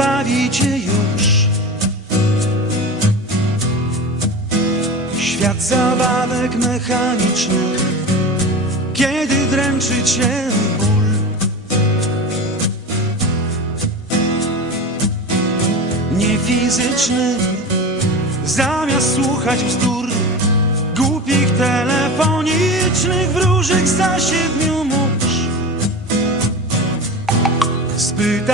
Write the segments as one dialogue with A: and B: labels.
A: bawi już. Świat zabawek mechanicznych Kiedy dręczy cię ból. Niefizyczny Zamiast słuchać bzdur Głupich telefonicznych wróżek Stasia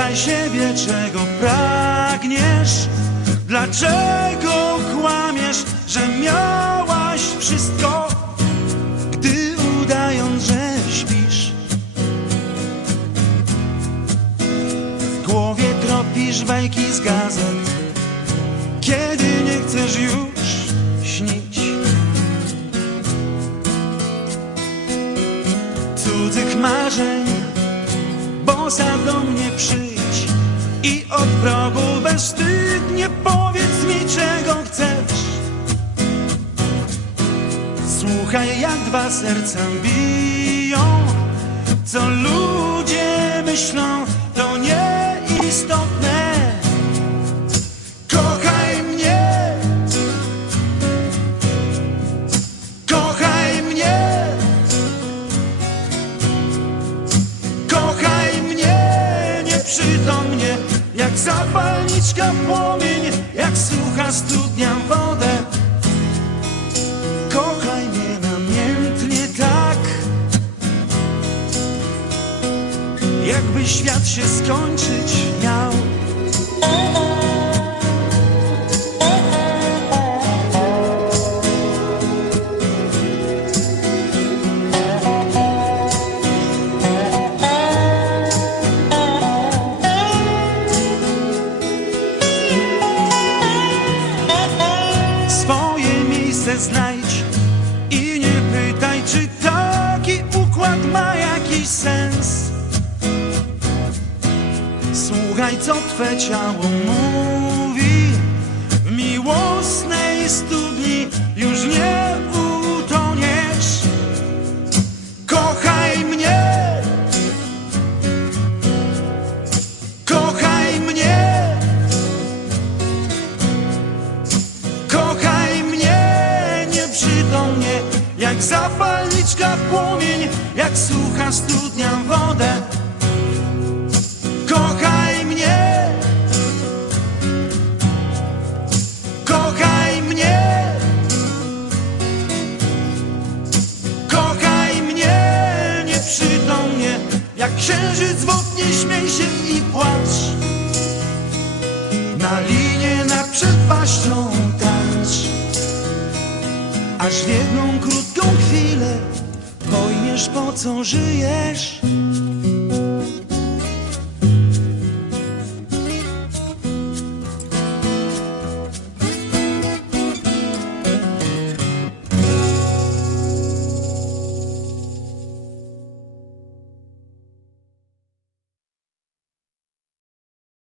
A: Spytaj siebie, czego pragniesz? Dlaczego kłamiesz, że miałaś wszystko Gdy udając, że śpisz? W głowie tropisz bajki z gazet. Kiedy nie chcesz już Bosa do mnie przyjdź I od progu bezwstydnie powiedz mi czego chcesz. Słuchaj jak dwa serca biją Co ludzie myślą zapalniczka płomień Jak sucha studnia wodę. Kochaj mnie namiętnie tak Jakby świat się skończyć miał znajdź i nie pytaj, czy taki układ ma jakiś sens. Słuchaj, co twe ciało mówi. Zapalniczka płomień, jak sucha studnia wodę. Kochaj mnie, kochaj mnie, kochaj mnie nieprzytomnie, jak księżyc w oknie śmiej się i płacz. Na linie nad przepaścią tańcz Aż w jedną krótką chwilę. Pojmiesz po co żyjesz